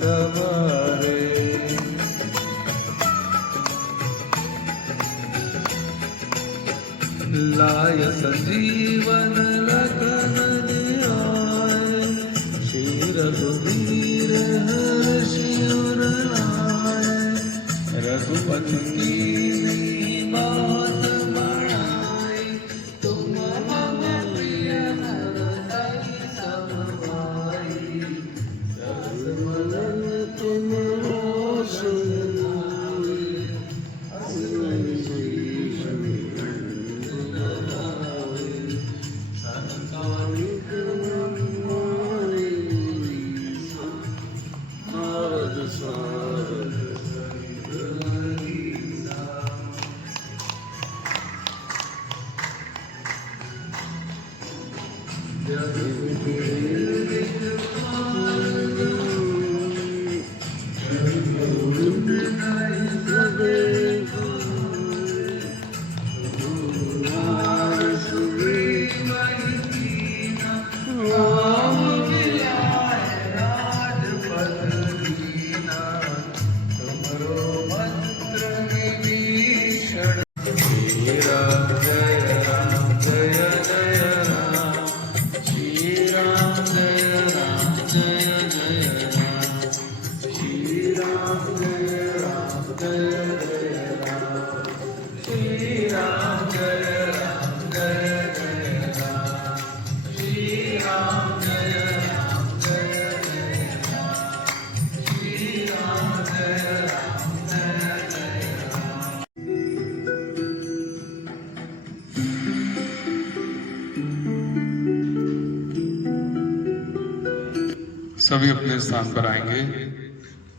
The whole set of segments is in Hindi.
सवारे। लाय संजीवन लखन जियाए, श्री रघुवीर हर्षि उर लाए। रघुपति कीन्ही बात बढ़ाई, तुम मम प्रिय भरतहि सम भाई। सहस मलन तुम रोशन लाए, असमय शीश सभी अपने स्थान पर आएंगे।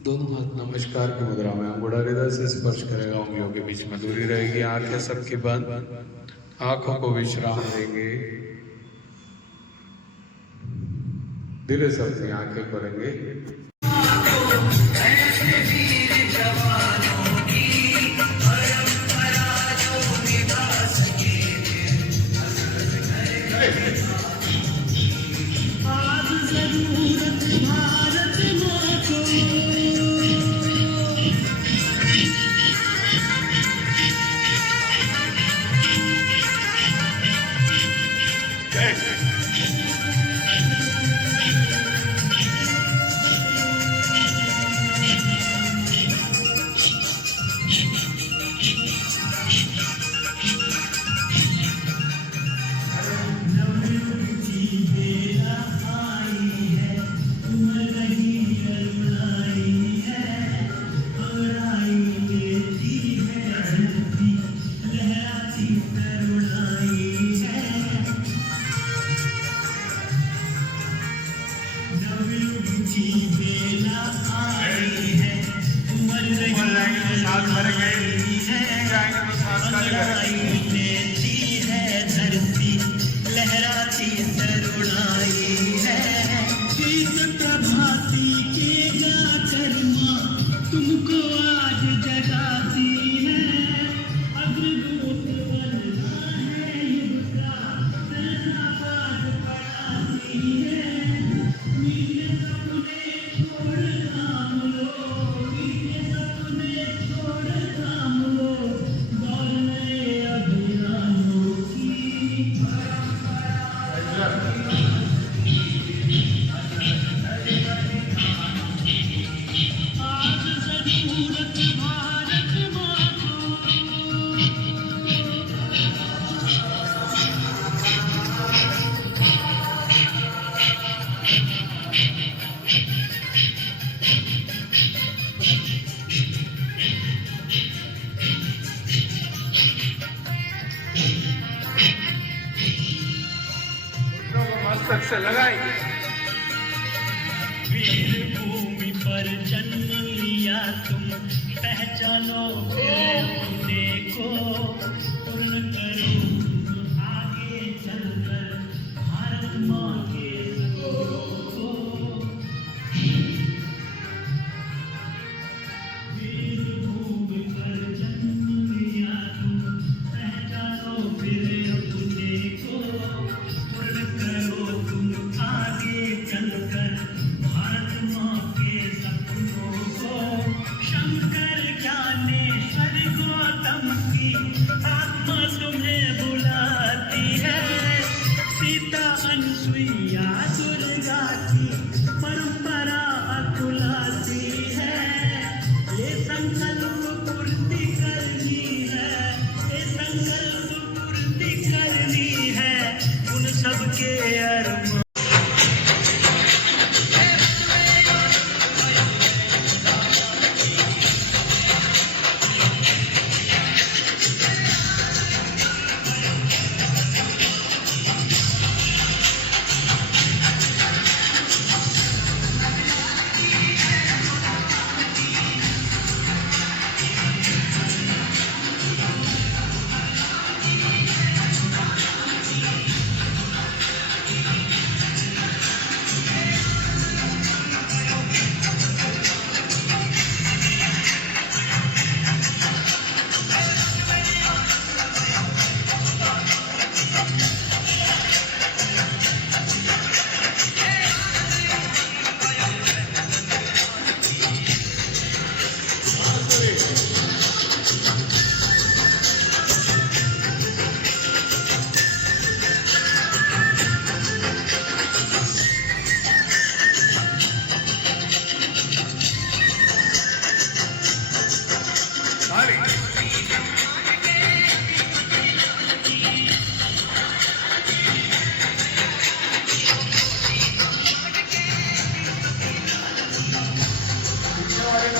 दोनों हाथ नमस्कार की मुद्रा में, अंगूठा हृदय से स्पर्श करेगा, उंगलियों के बीच में दूरी रहेगी। आंखें सबकी बंद, आंखों को विश्राम देंगे। धीरे से अपनी आंखें खोलेंगे। मस्तक से लगाई। वीर भूमि पर जन्म लिया तुम, पहचानो फिर अपने को, पूर्ण करो आगे चलकर भारत माँ के सपनों को। वीर भूमि पर जन्म लिया तुम, पहचानो फिर अपने को, पूर्ण करो तुम आगे चलकर भारत माँ के सपनों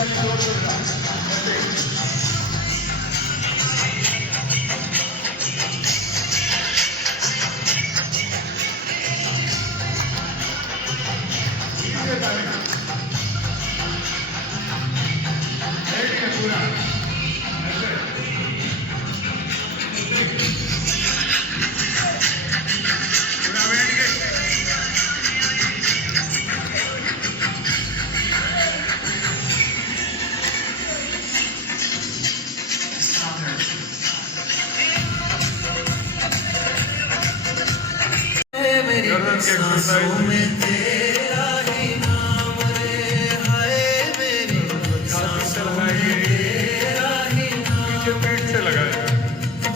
गर्दन की एक्सरसाइज छाती से लगाएंगे, पीछे पीठ से लगाएंगे।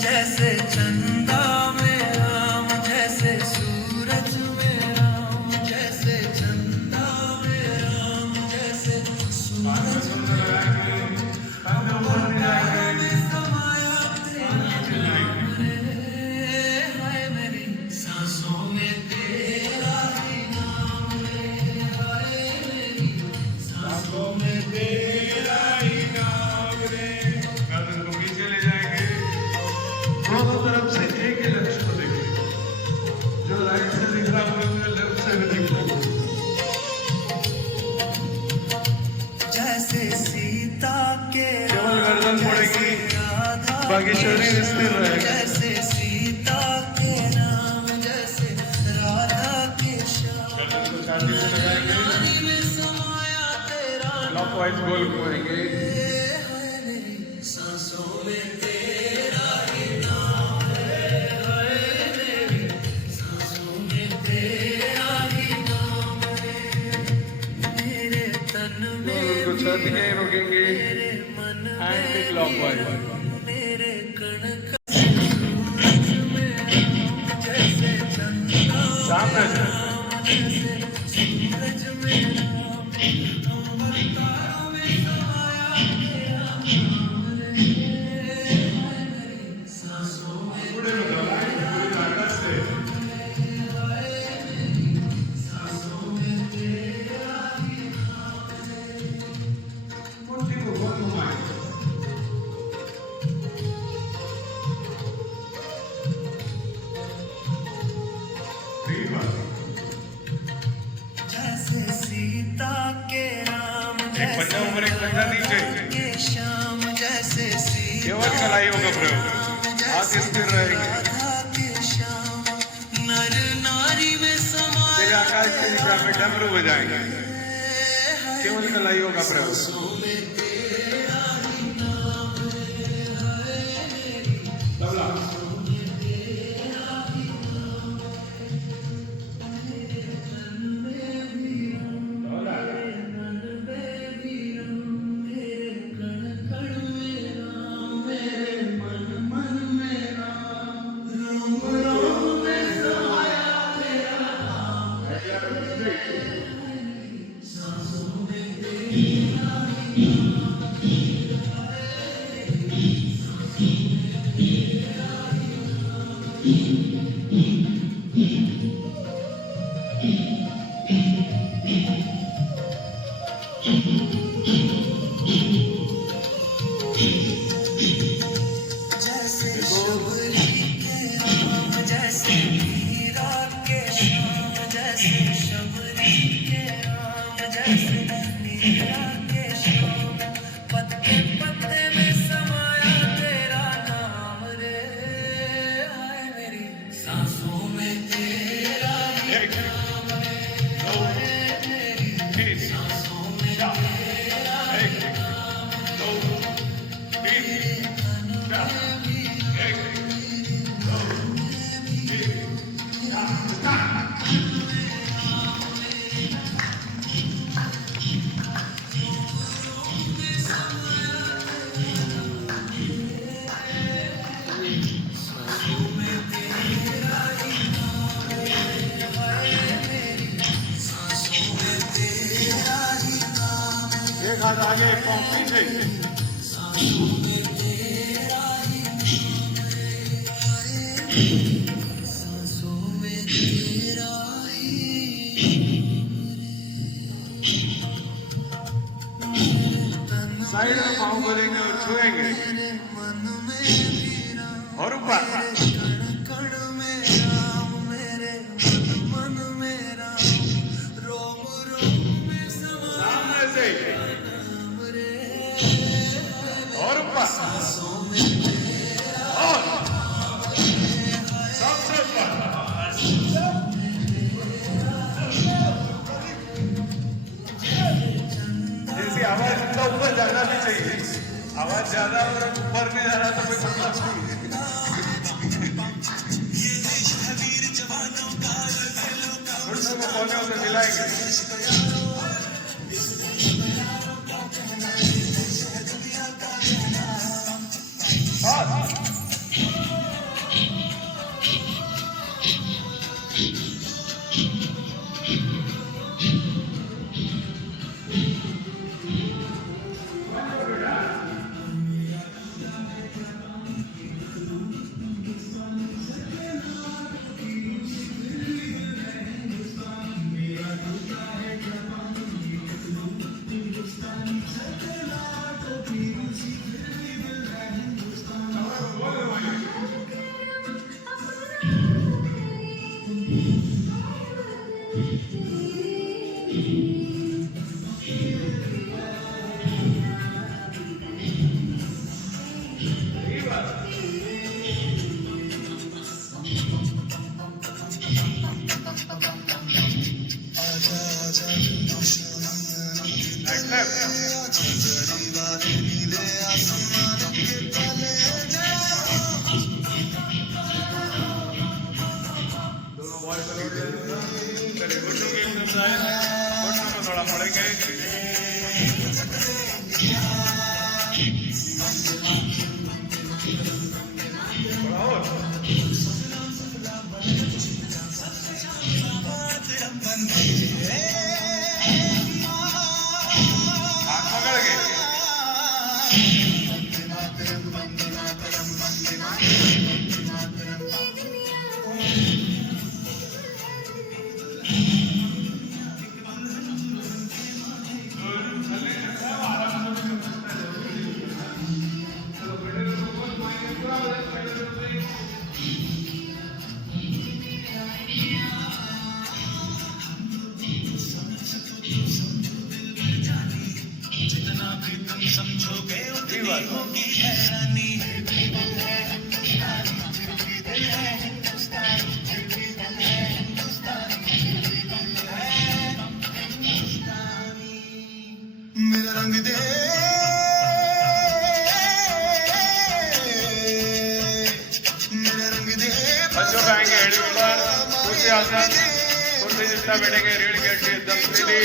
जैसे चंदा में राम, जैसे सूरज में राम, जैसे चंदा में राम, जैसे सूरज में समाया तेरा नाम रे, हाय मेरी सांसों में तेरा ही नाम रे, हाय मेरी सांसों में तेरा ही नाम रे। गर्दन को पीछे ले जाएंगे, दोनों तरफ से एक ही लक्ष्य को देखिए, जो राइट से दिख रहा है वो लेफ्ट से भी दिख रहा है। जैसे सीता के केवल गर्दन मुड़ेगी, बाकी शरीर स्थिर रहेगा। जैसे सीता के नाम, जैसे राधा के श्याम, गर्दन को छाती से लगाएंगे, रानी में समाया तेरा क्लॉकवाइज गोल घुमाएंगे। हाय मेरी सांसों में तेरा ही नाम है, हाय मेरी सांसों में तेरा ही नाम है। मेरे तन में गर्दन को छाती में रोकेंगे, मेरे मन एंटी क्लॉकवाइज। मेरे कण का सूरज में राम, जैसे चंदा सामने से जैसे सूरज में राम, अंबर तारों में समाया तेरा नाम रे, हाय मेरी सांसों में पूरे में दबाएंगे, पूरी ताकत से। सांसों में तेरा ही मुट्ठी को गोल घुमाएंगे। ठीक बात। जैसे सीता के राम, एक पंजा ऊपर, एक पंजा नीचे। के श्याम, जैसे सीता केवल कलाइयों का प्रयोग, हाथ स्थिर रहेंगे। राधा के श्याम, नर नारी में तेरे समाया आकाश की दिशा में डमरू बजाएंगे, केवल कलाइयों का प्रयोग। तबला जैसे शबरी के राम, जैसे मीरा के श्याम, जैसे शबरी के राम, जैसे मीरा के श्याम, पत्ते पत्ते में समाया तेरा नाम रे, हाय मेरी सांसों में तेरा ही एक, नाम रे, दो, हाय मेरी तीन, सांसों में तेरा ही एक, दो, तीन, चार, एक, दो, तीन, चार। एक हाथ आगे, एक पाँव पीछे। सांसों में तेरा ही साइड में पाँव बोलेंगे और छुएंगे मन में भी राम और ऊपर कण में राम मेरे मन में राम रोम रोम में समा सामने से और ऊपर और सबसे ऊपर जैसी आवाज इतना ऊपर जाना भी चाहिए आवाज ज्यादा और ऊपर नहीं जाना तो कोई मतलब नहीं घुटनों को कोने से मिलाएंगे थोड़ा पड़ेंगे थोड़ा और हाथ पकड़ के समझोगे उतनी होगी हैरानी मेरा रंग दे मेरा रंग दे बच्चों पे आएंगे हेड ऊपर कुर्सी आसन कुर्सी जितना बैठेंगे रीढ़ की हड्डी एकदम सीधी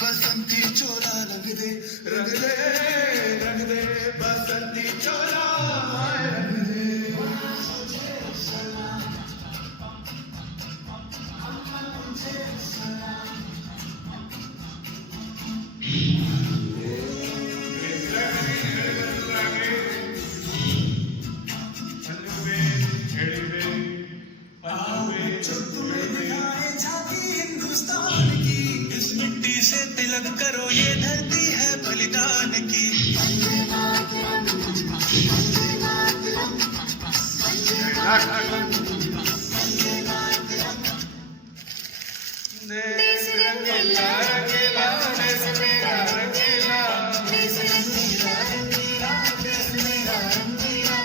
बसंती चोला रंग दे बसंती चोला रंग दे हिंदुस्तान की इस मिट्टी से तिलक करो ये धरती है बलिदान की देश रंगीला रंगीला देश मेरा रंगीला देश रंगीला रंगीला देश मेरा रंगीला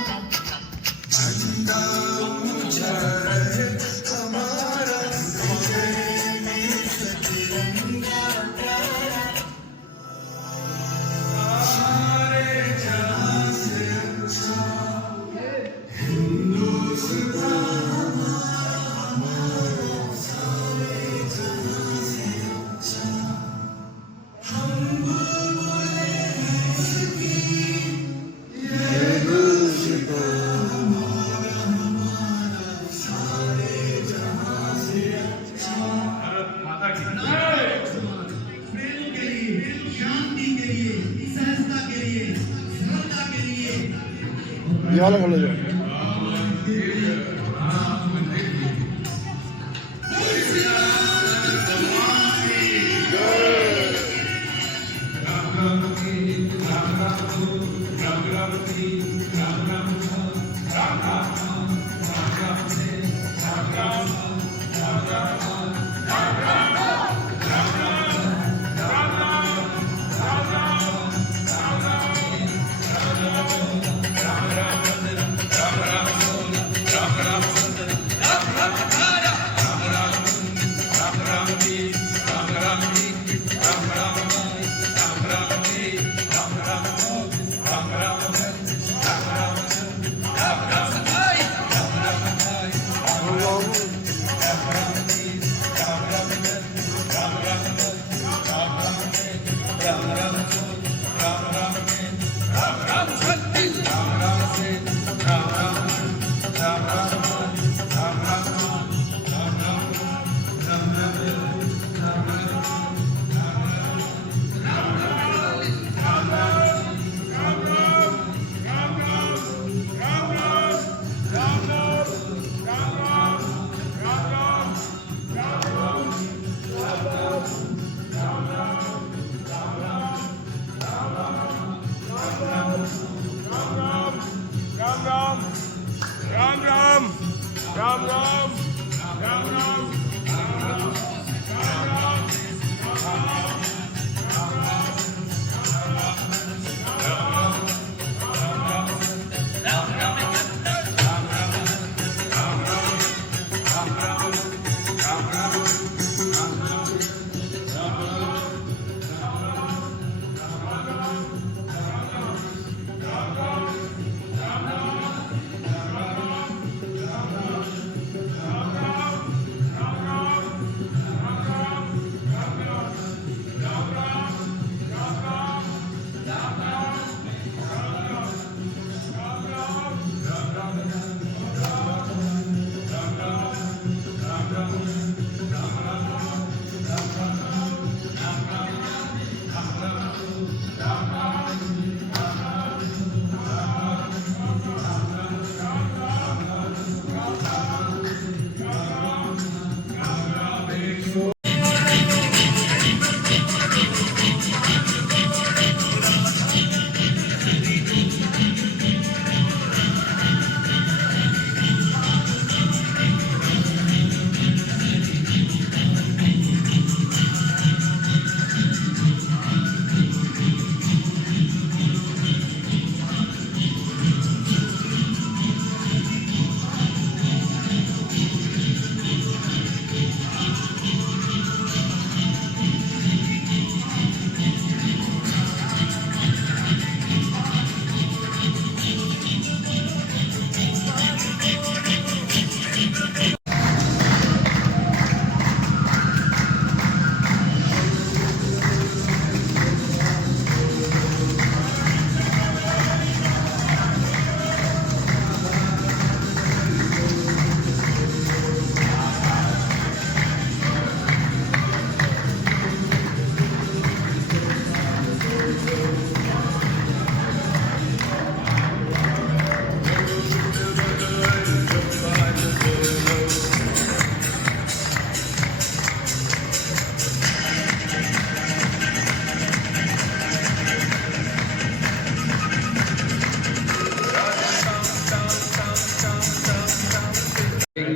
झंडा ऊंचा है हमारा तिरंगा प्यारा सारे जहां से ऊंचा हिंदुस्तान माता की प्रेम के लिए शांति के लिए सहजता के लिए सरलता के लिए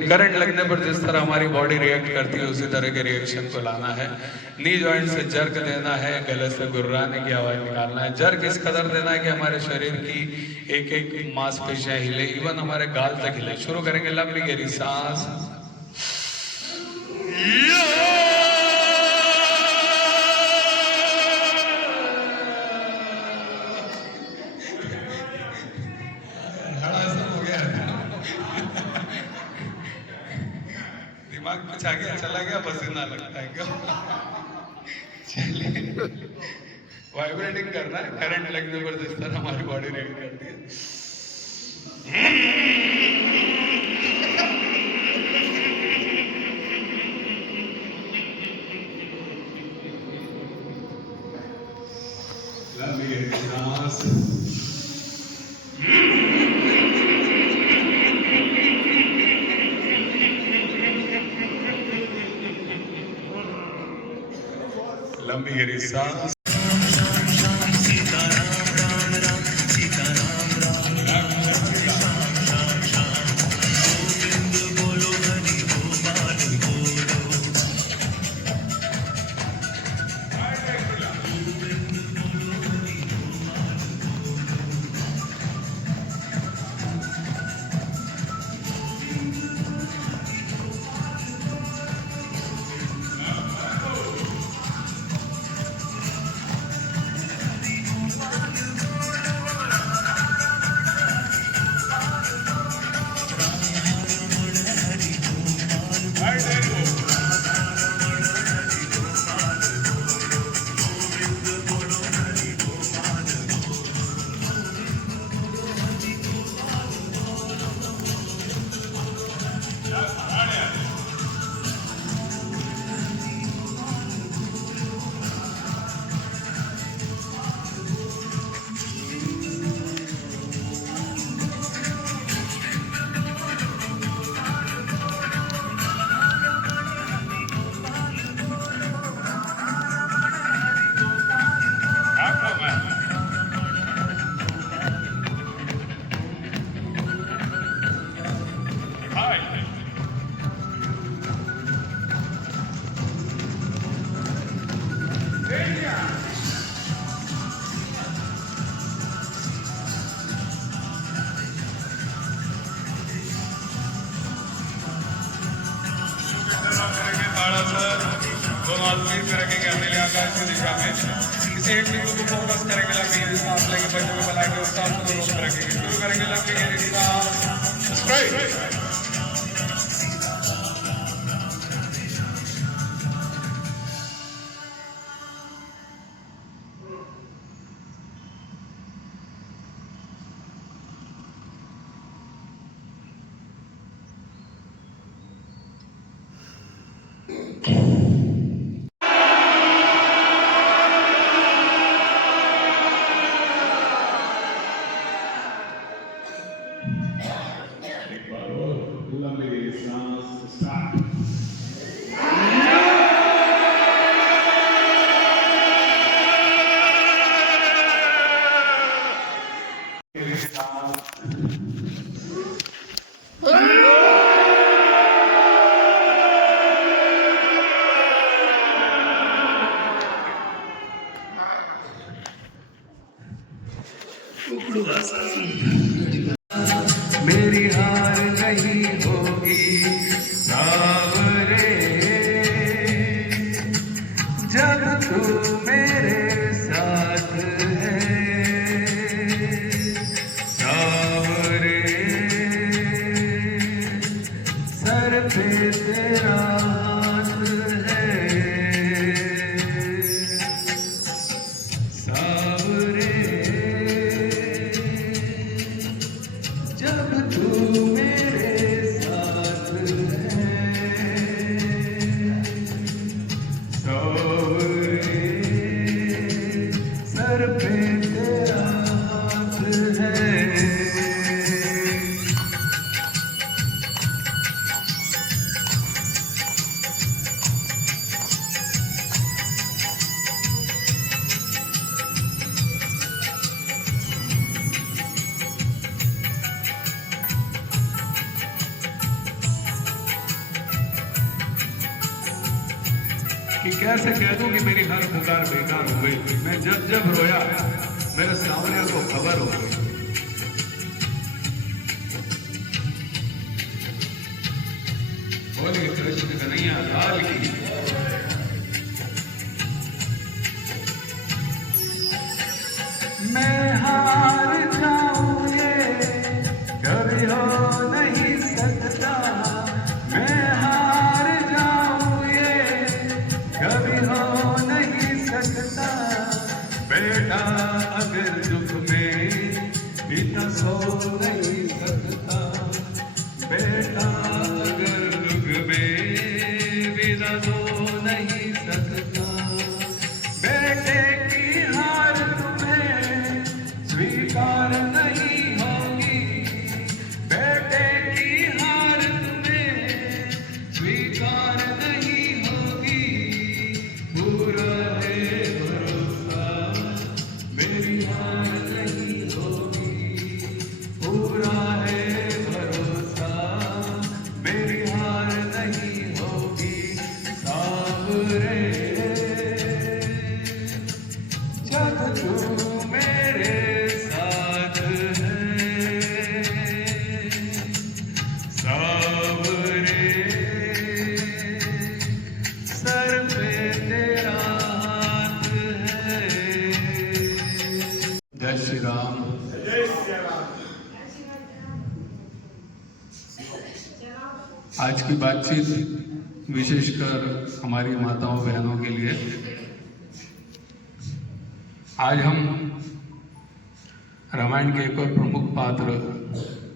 करंट लगने पर जिस तरह हमारी बॉडी रिएक्ट करती है उसी तरह के रिएक्शन को लाना है। नी जॉइंट से जर्क देना है, गले से गुर्राने की आवाज निकालना है। जर्क इस कदर देना है कि हमारे शरीर की एक एक मांसपेशियां हिले, इवन हमारे गाल तक हिले। शुरू करेंगे लंबी गहरी सांस। दिमाग कुछ आ गया, चला गया, पसीना लगता है क्या? चलिए, वाइब्रेटिंग करना है। करंट लगने पर जिस तरह हमारी बॉडी रिएक्ट करती है। लंबी सांस। लंबी गहरी सांस। दोनों हाथ फिर से रखेंगे अपने लिए आकाश की दिशा में। किसी एक बिंदु को फोकस करेंगे, लंबी सांस लेंगे, बच्चों को बुलाएंगे, उस सांस को रोक रखेंगे। शुरू करेंगे लंबी गहरी सांस। स्ट्रेट। मेरी हार नहीं होगी सावरे, जब तू मेरे साथ है सावरे। सर पे तेरा हाथ है सावरे, जब तू मेरे साथ है सावरे। सर पे तेरा हाथ है। कि कैसे कह दूं कि मेरी हर पुकार बेकार हो गई। मैं जब जब रोया मेरे सामने को खबर हो गई। बोले कृष्ण कन्हैया लाल की। मैं हार जाऊं ये कभी हो नहीं सकता, मैं हार जाऊं ये कभी हो नहीं सकता। बेटा अगर दुख में पिता सो नहीं सकता, बेटा अगर दुख में पिता सो नहीं सकता। बेटे की हार तुम्हें स्वीकार नहीं होगी, बेटे की हार तुम्हें स्वीकार नहीं होगी। पूरा है भरोसा मेरी हार नहीं होगी, पूरा है भरोसा मेरी हार नहीं होगी। सावरे जब तू मेरे साथ है, सावरे सर पे तेरा हाथ है। जय श्री राम। आज की बातचीत विशेषकर हमारी माताओं बहनों के लिए। आज हम रामायण के एक और प्रमुख पात्र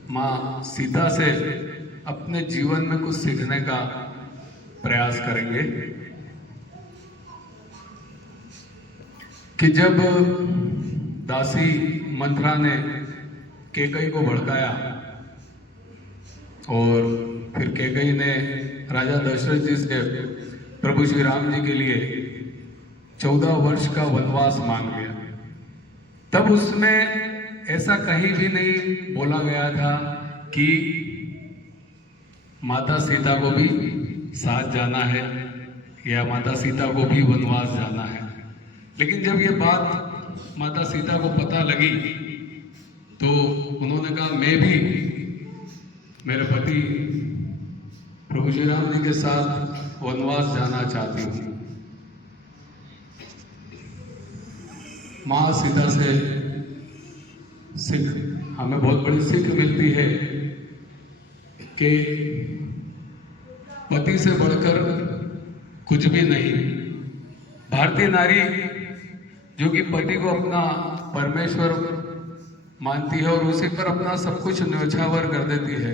माँ सीता से अपने जीवन में कुछ सीखने का प्रयास करेंगे कि जब दासी मंथरा ने कैकेयी को भड़काया और फिर कैकेयी ने राजा दशरथ जी से प्रभु श्री राम जी के लिए 14 वर्ष का वनवास मांग लिया, तब उसमें ऐसा कहीं भी नहीं बोला गया था कि माता सीता को भी साथ जाना है या माता सीता को भी वनवास जाना है। लेकिन जब ये बात माता सीता को पता लगी तो उन्होंने कहा मैं भी मेरे पति प्रभु श्री राम जी के साथ वनवास जाना चाहती हूँ। माँ सीता से हमें बहुत बड़ी सीख मिलती है कि पति से बढ़कर कुछ भी नहीं। भारतीय नारी जो कि पति को अपना परमेश्वर मानती है और उसी पर अपना सब कुछ न्योछावर कर देती है,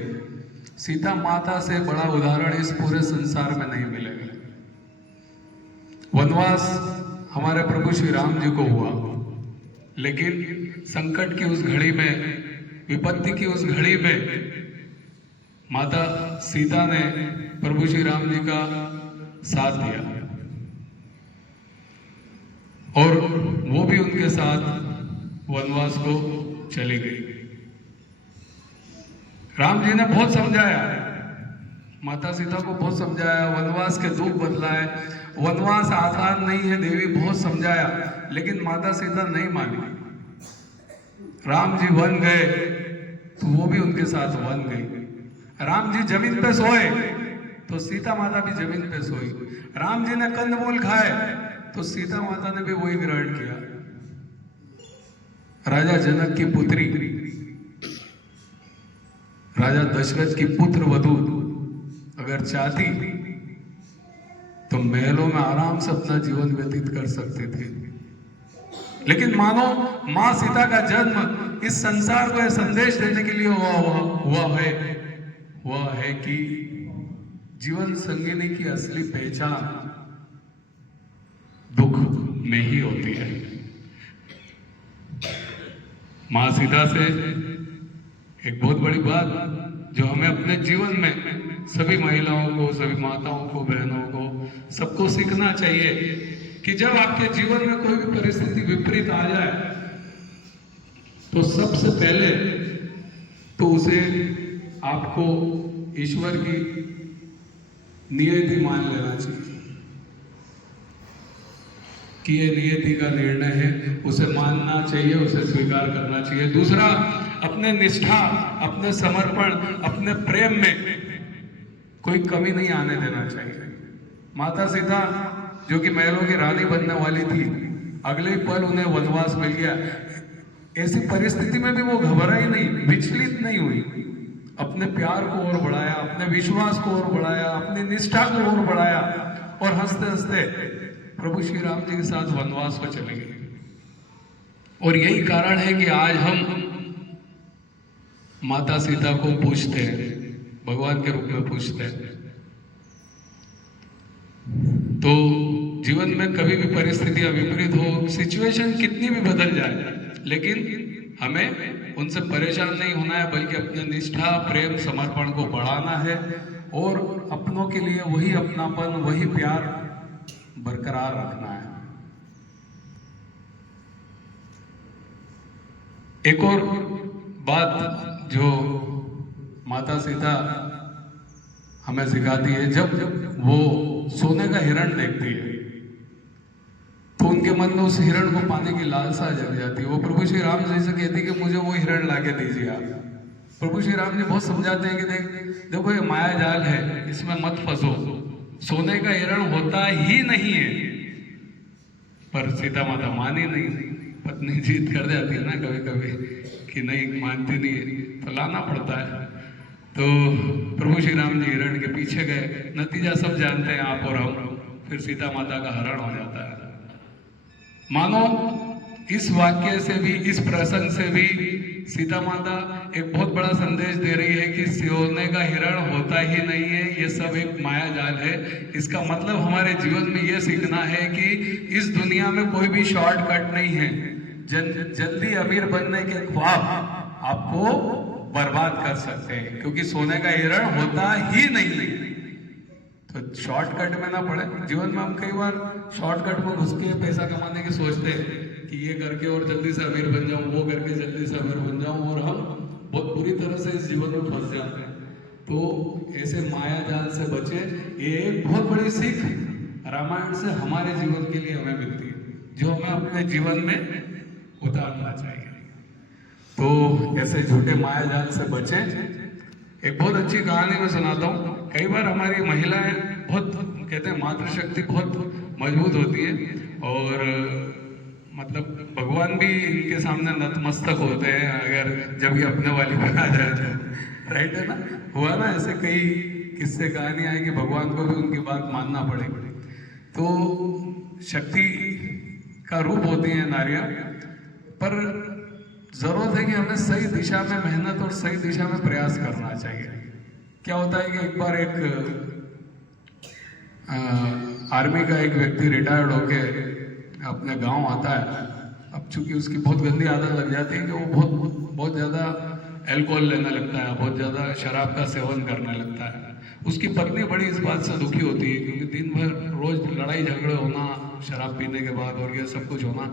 सीता माता से बड़ा उदाहरण इस पूरे संसार में नहीं मिलेगा। वनवास हमारे प्रभु श्री राम जी को हुआ, लेकिन संकट की उस घड़ी में, विपत्ति की उस घड़ी में माता सीता ने प्रभु श्री राम जी का साथ दिया और वो भी उनके साथ वनवास को चली गई। राम जी ने बहुत समझाया, माता सीता को बहुत समझाया, वनवास के दुख बतलाए। वनवास आसान नहीं है, देवी बहुत समझाया, लेकिन माता सीता नहीं मानी। राम जी वन गए तो वो भी उनके साथ वन गई। राम जी जमीन पे सोए तो सीता माता भी जमीन पे सोई। राम जी ने कंदमूल खाए तो सीता माता ने भी वही ग्रहण किया। राजा जनक की पुत्री, राजा दशरथ की पुत्र वधू अगर चाहती तो महलों में आराम से अपना जीवन व्यतीत कर सकते थे, लेकिन मानो मां सीता का जन्म इस संसार को यह संदेश देने के लिए हुआ है कि जीवन संगिनी की असली पहचान दुख में ही होती है। मां सीता से एक बहुत बड़ी बात जो हमें अपने जीवन में सभी महिलाओं को, सभी माताओं को, बहनों को, सबको सीखना चाहिए कि जब आपके जीवन में कोई भी परिस्थिति विपरीत आ जाए तो सबसे पहले तो उसे आपको ईश्वर की नियति मान लेना चाहिए। कि ये नियति का निर्णय है, उसे मानना चाहिए, उसे स्वीकार करना चाहिए। दूसरा, अपने निष्ठा, अपने समर्पण, अपने प्रेम में कोई कमी नहीं आने देना चाहिए। माता सीता जो कि महलों की रानी बनने वाली थी, अगले पल उन्हें वनवास मिल गया। ऐसी परिस्थिति में भी वो घबराई नहीं, विचलित नहीं हुई, अपने प्यार को और बढ़ाया, अपने विश्वास को और बढ़ाया, अपनी निष्ठा को और बढ़ाया और हंसते हंसते प्रभु श्री राम जी के साथ वनवास को चले गए। और यही कारण है कि आज हम माता सीता को पूजते हैं, भगवान के रूप में पूजते हैं। तो जीवन में कभी भी परिस्थितियां विपरीत हो, सिचुएशन कितनी भी बदल जाए, लेकिन हमें उनसे परेशान नहीं होना है, बल्कि अपने निष्ठा, प्रेम, समर्पण को बढ़ाना है और अपनों के लिए वही अपनापन, वही प्यार बरकरार रखना है। एक और बात जो माता सीता हमें सिखाती है, जब वो सोने का हिरण देखती है तो उनके मन में उस हिरण को पाने की लालसा जग जाती है। वो प्रभु श्री राम जी से कहती है कि मुझे वो हिरण लाके दीजिए आप। प्रभु श्री राम जी बहुत समझाते हैं कि देखो ये माया जाल है, इसमें मत फंसो, सोने का हिरण होता ही नहीं है। पर सीता माता मानी नहीं, पत्नी जीत कर जाती है ना कभी कभी कि नहीं मानती नहीं है, तो लाना पड़ता है। तो प्रभु श्री राम जी हिरण के पीछे गए, नतीजा सब जानते हैं आप और हम, फिर सीता माता का हरण हो जाता है। मानो इस वाक्य से भी, इस प्रसंग से भी सीता माता एक बहुत बड़ा संदेश दे रही है कि सोने का हिरण होता ही नहीं है, ये सब एक माया जाल है। इसका मतलब हमारे जीवन में ये सीखना है कि इस दुनिया में कोई भी शॉर्टकट नहीं है। जल्दी अमीर बनने के ख्वाब आपको बर्बाद कर सकते हैं, क्योंकि सोने का हिरण होता ही नहीं है। तो शॉर्टकट में ना पड़े। जीवन में हम कई बार शॉर्टकट में घुस के पैसा कमाने की सोचते हैं कि ये करके और जल्दी से अमीर बन जाऊं, वो करके जल्दी से अमीर बन जाऊं, और हम बहुत बुरी तरह से इस जीवन में फंस जाते हैं। तो ऐसे माया जाल से बचे। ये एक बहुत बड़ी सीख रामायण से हमारे जीवन के लिए हमें मिलती है, जो हमें अपने जीवन में उतारना चाहिए। तो ऐसे झूठे माया जाल से बचे। एक बहुत अच्छी कहानी मैं सुनाता हूँ। कई बार हमारी महिलाएं बहुत, कहते हैं मातृशक्ति बहुत मजबूत होती है, और मतलब भगवान भी इनके सामने नतमस्तक होते हैं अगर जब ये अपने वाली बना जाए तो। राइट है ना? हुआ ना ऐसे कई किस्से कहानी आई कि भगवान को भी उनकी बात मानना पड़े। तो शक्ति का रूप होती हैं नारियां, पर जरूरत है कि हमें सही दिशा में मेहनत और सही दिशा में प्रयास करना चाहिए। क्या होता है कि एक बार एक आर्मी का एक व्यक्ति रिटायर्ड होके अपने गांव आता है। अब चूंकि उसकी बहुत गंदी आदत लग जाती है कि वो बहुत ज़्यादा अल्कोहल लेने लगता है, बहुत ज़्यादा शराब का सेवन करने लगता है। उसकी पत्नी बड़ी इस बात से दुखी होती है, क्योंकि दिन भर रोज लड़ाई झगड़े होना, शराब पीने के बाद और ये सब कुछ होना,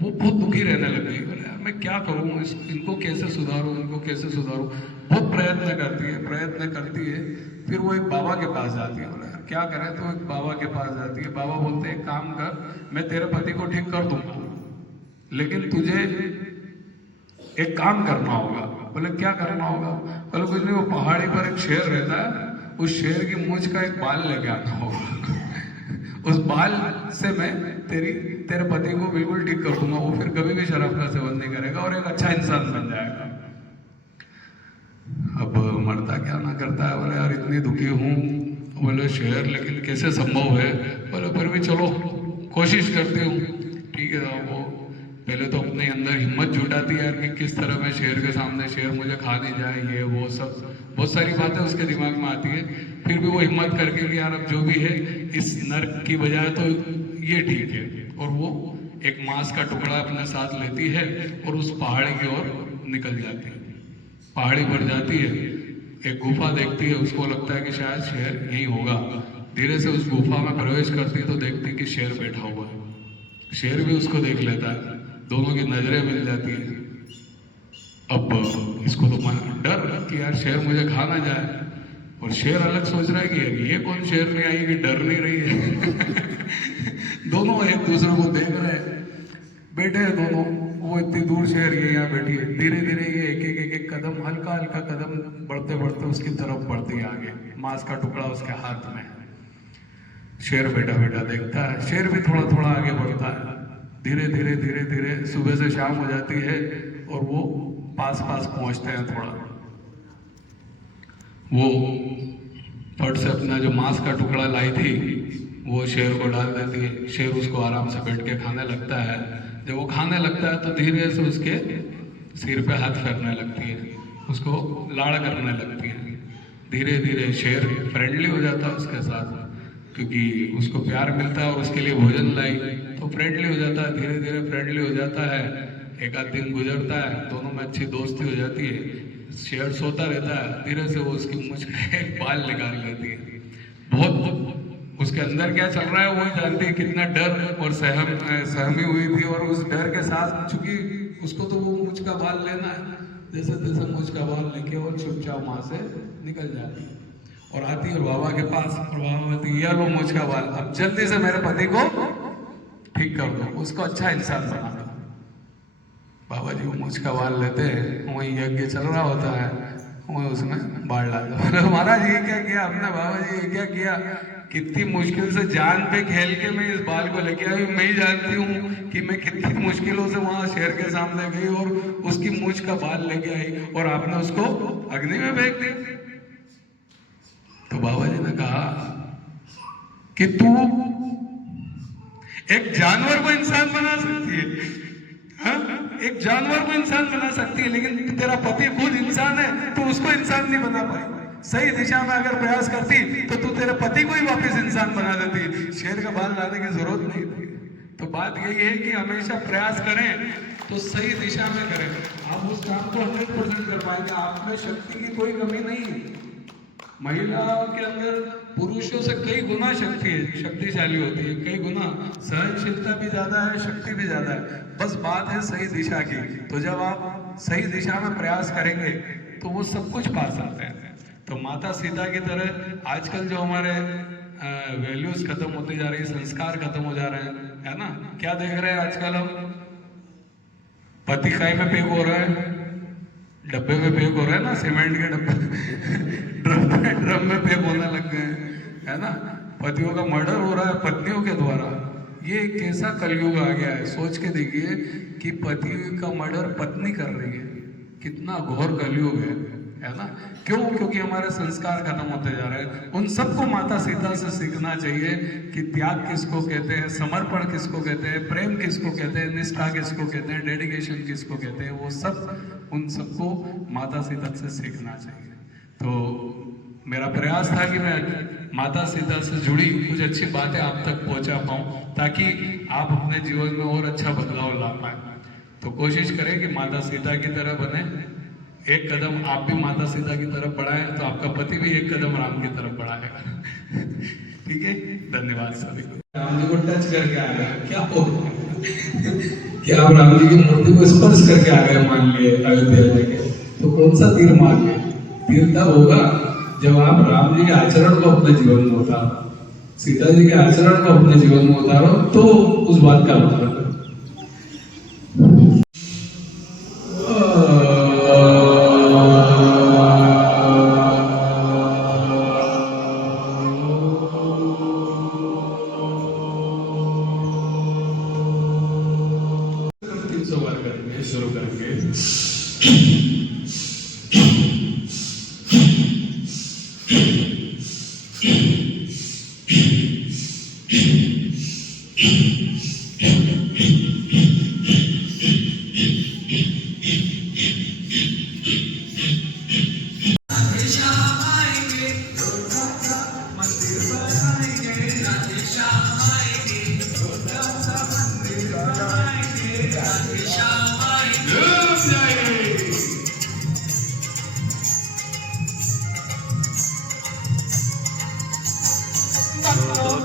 वो बहुत दुखी रहने लग गई। बोले यार मैं क्या करूँ, इनको कैसे सुधारूँ, इनको कैसे सुधारूँ। बहुत प्रयत्न करती है। फिर वो एक बाबा के पास जाती है। बोले यार क्या करें, तो एक बाबा के पास जाती है। बाबा बोलते हैं एक काम कर, मैं तेरे पति को ठीक कर दूंगा, लेकिन तुझे एक काम करना होगा। बोले क्या करना होगा? बोले कुछ नहीं, वो पहाड़ी पर एक शेर रहता है, उस शेर की मूंछ का एक बाल लेके आना होगा। उस बाल से मैं तेरे पति को बिल्कुल ठीक कर दूंगा, वो फिर कभी भी शराब का सेवन नहीं करेगा और एक अच्छा इंसान बन जाएगा। अब मरता क्या ना करता है। बोले यार इतनी दुखी हूँ। बोले शेर, लेकिन कैसे संभव है? बोले फिर भी चलो कोशिश करती हूँ। ठीक है, वो पहले तो अपने अंदर हिम्मत जुटाती है यार कि किस तरह मैं शेर के सामने, शेर मुझे खा नहीं जाए, ये वो सब बहुत सारी बातें उसके दिमाग में आती है। फिर भी वो हिम्मत करके कि यार अब जो भी है इस नर्क की बजाय तो ये ठीक है, और वो एक मांस का टुकड़ा अपने साथ लेती है और उस पहाड़ी की ओर निकल जाती है। पहाड़ी पर जाती है, एक गुफा देखती है, उसको लगता है कि शायद शेर यही होगा। धीरे से उस गुफा में प्रवेश करती है तो देखती है कि शेर बैठा हुआ है। शेर भी उसको देख लेता है, दोनों की नजरें मिल जाती है। अब इसको तो डर कि यार शेर मुझे खा ना जाए, और शेर अलग सोच रहा है कि ये कौन शेर नहीं आई कि डर नहीं रही है। दोनों एक दूसरे को देख रहे हैं, बैठे हैं दोनों, वो इतनी दूर शेर ये यहाँ बैठी है। धीरे धीरे ये एक कदम, हल्का हल्का कदम बढ़ते बढ़ते उसकी तरफ बढ़ती है आगे, मांस का टुकड़ा उसके हाथ में है। शेर बैठा बैठा देखता है, शेर भी थोड़ा थोड़ा आगे बढ़ता है। धीरे धीरे धीरे धीरे सुबह से शाम हो जाती है और वो पास पास पहुंचते हैं। थोड़ा वो फट से अपना जो मांस का टुकड़ा लाई थी वो शेर को डाल देती है। शेर उसको आराम से बैठ के खाने लगता है। जब वो खाने लगता है तो धीरे से उसके सिर पे हाथ फेरने लगती है, उसको लाड़ करने लगती है। धीरे धीरे शेर फ्रेंडली हो जाता है उसके साथ, क्योंकि उसको प्यार मिलता है और उसके लिए भोजन लाई तो फ्रेंडली हो जाता है। धीरे धीरे फ्रेंडली हो जाता है। एक आध दिन गुजरता है, दोनों में अच्छी दोस्ती हो जाती है। शेर सोता रहता है, धीरे से वो उसकी मूंछ का एक बाल निकाल लेती है। बहुत उसके अंदर क्या चल रहा है वो जानती है, कितना डर और सहमी हुई थी। और उस डर के साथ चूंकि उसको तो वो मूंछ का बाल लेना है, जैसे तैसे मूंछ का बाल लेके और चुपचाप वहां से निकल जाती है और आती है बाबा के पास। और बाबा कहती है, लो मूंछ का बाल, अब जल्दी से मेरे पति को ठीक कर दो, उसको अच्छा इंसान बना दो। बाबा जी वो मूंछ का बाल लेते हैं, वही यज्ञ चल रहा होता है, वही उसमें बाल डाल दो। महाराज ये क्या किया आपने? बाबा जी ये क्या किया? कितनी मुश्किल से जान पे खेल के मैं इस बाल को लेके आई। मैं ही जानती हूँ कि मैं कितनी मुश्किलों से वहां शेर के सामने गई और उसकी मूंछ का बाल लेके आई और आपने उसको अग्नि में फेंक दिया। तो बाबा जी ने कहा कि तू एक जानवर को इंसान बना सकती है, हाँ? एक जानवर को इंसान बना सकती है, लेकिन तेरा पति खुद इंसान है, तो उसको इंसान नहीं बना पाई। सही दिशा में अगर प्रयास करती तो तू तेरे पति को ही वापस इंसान बना देती, शेर का बाल लाने की जरूरत नहीं थी। तो बात यही है कि हमेशा प्रयास करें तो सही दिशा में करें, आप उस काम को 100% कर पाएंगे। आप में शक्ति की कोई कमी नहीं है। महिलाओं के अंदर पुरुषों से कई गुना शक्तिशाली होती है, कई गुना सहनशीलता भी ज्यादा है, शक्ति भी ज्यादा है। बस बात है सही दिशा की। तो जब आप सही दिशा में प्रयास करेंगे तो वो सब कुछ पा सकते हैं। तो माता सीता की तरह आजकल जो हमारे वैल्यूज खत्म होती जा रही है, संस्कार खत्म हो जा रहे हैं, है ना? क्या देख रहे हैं आजकल हम? पति खाई में पैक हो रहा है, डब्बे में पैक हो रहा है ना, सीमेंट के डब्बे ड्रम में पैक होने लग गए हैं, है ना? पतियों का मर्डर हो रहा है पत्नियों के द्वारा। ये एक कैसा कलयुग आ गया है, सोच के देखिए कि पति का मर्डर पत्नी कर रही है, कितना घोर कलयुग है ना? क्यों? क्योंकि हमारे संस्कार खत्म होते जा रहे हैं। उन सबको माता सीता से सीखना चाहिए कि त्याग किसको कहते हैं, समर्पण किसको कहते हैं, प्रेम किसको कहते हैं, निष्ठा किसको कहते हैं, डेडिकेशन किसको कहते हैं। वो सब उन सबको माता सीता से सीखना चाहिए। तो मेरा प्रयास था कि मैं माता सीता से जुड़ी कुछ अच्छी बातें आप तक पहुंचा पाऊं, ताकि आप अपने जीवन में और अच्छा बदलाव ला पाए। तो कोशिश करें कि माता सीता की तरह बने। एक कदम आप भी माता सीता की तरफ बढ़ाएं तो आपका पति भी एक कदम राम की तरफ बढ़ाएगा। ठीक है, धन्यवाद सभी को। राम जी को टच करके आ गए, क्या हो क्या आप राम जी की मूर्ति को स्पर्श करके आ गए मान लिए अयोध्या जाके, तो कौन सा तीर मार गए? तीर तब होगा जब आप राम जी के आचरण को अपने जीवन में उतारो, सीता जी के आचरण को अपने जीवन में उतारो, तो उस बात का मतलब है। शुरू करेंगे।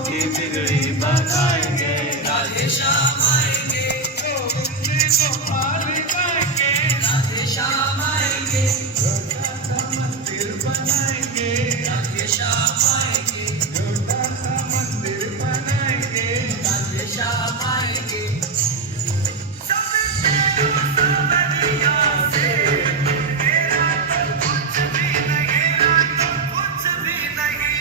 की बिगड़ी बनाएंगे, राधे श्याम आएंगे, राधे श्याम आएंगे, मंदिर बनाएंगे, राधे श्याम आएंगे, मंदिर बनाएंगे, राधे जाएंगे सब तेरा सवरिया से मेरा तो कुछ भी नहीं तो कुछ भी नहीं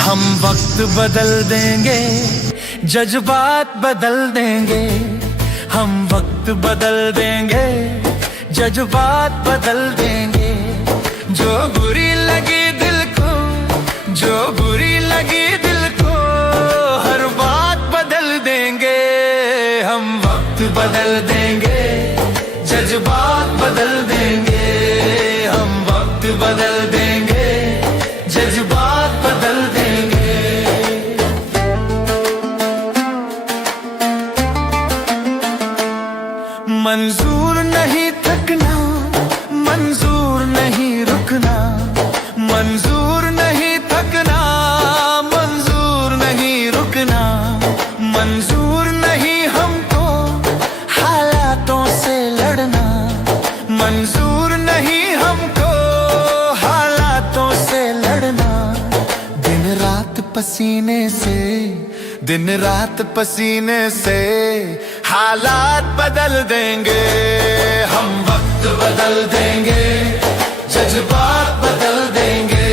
हम वक्त बदल देंगे, जज्बात बदल देंगे। हम वक्त बदल देंगे, जज्बात बदल देंगे। जो बुरी लगी दिल को, जो बुरी लगी दिल को, हर बात बदल देंगे। हम वक्त बदल देंगे, जज्बात बदल देंगे। हम वक्त बदल देंगे, जज्बात बदल देंगे। मंजूर नहीं थकना, मंजूर नहीं रुकना। मंजूर नहीं थकना, मंजूर नहीं रुकना। मंजूर नहीं हमको हालातों से लड़ना। मंजूर नहीं हमको हालातों से लड़ना। दिन रात पसीने से, दिन रात पसीने से हालात बदल देंगे। हम वक्त बदल देंगे, जज्बात बदल देंगे।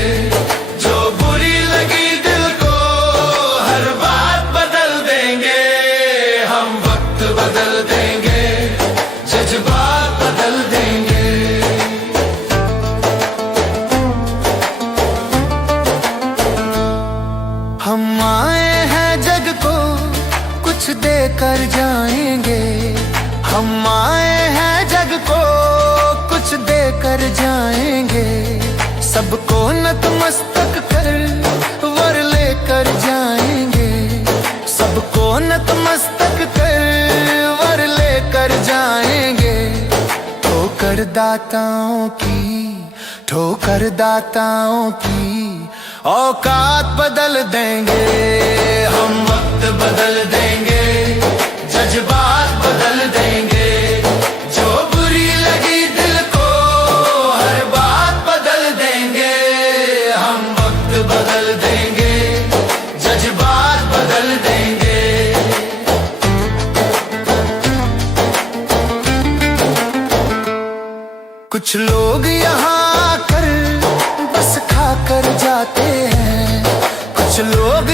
जो बुरी लगी दिल को, हर बात बदल देंगे। हम वक्त बदल देंगे, जज्बात बदल देंगे। हम आए हैं जग को कुछ देकर जाएंगे। हम आए हैं जग को कुछ देकर जाएंगे। सबको नतमस्तक कर वर लेकर जाएंगे। सबको नतमस्तक कर वर लेकर जाएंगे। ठोकर दाताओं की, ठोकर दाताओं की औकात बदल देंगे। हम वक्त बदल देंगे, जज्बात बदल देंगे। जो बुरी लगी दिल को, हर बात बदल देंगे। हम वक्त बदल देंगे, जज्बात बदल देंगे। कुछ लोग यहाँ आकर बस खाकर जाते हैं। कुछ लोग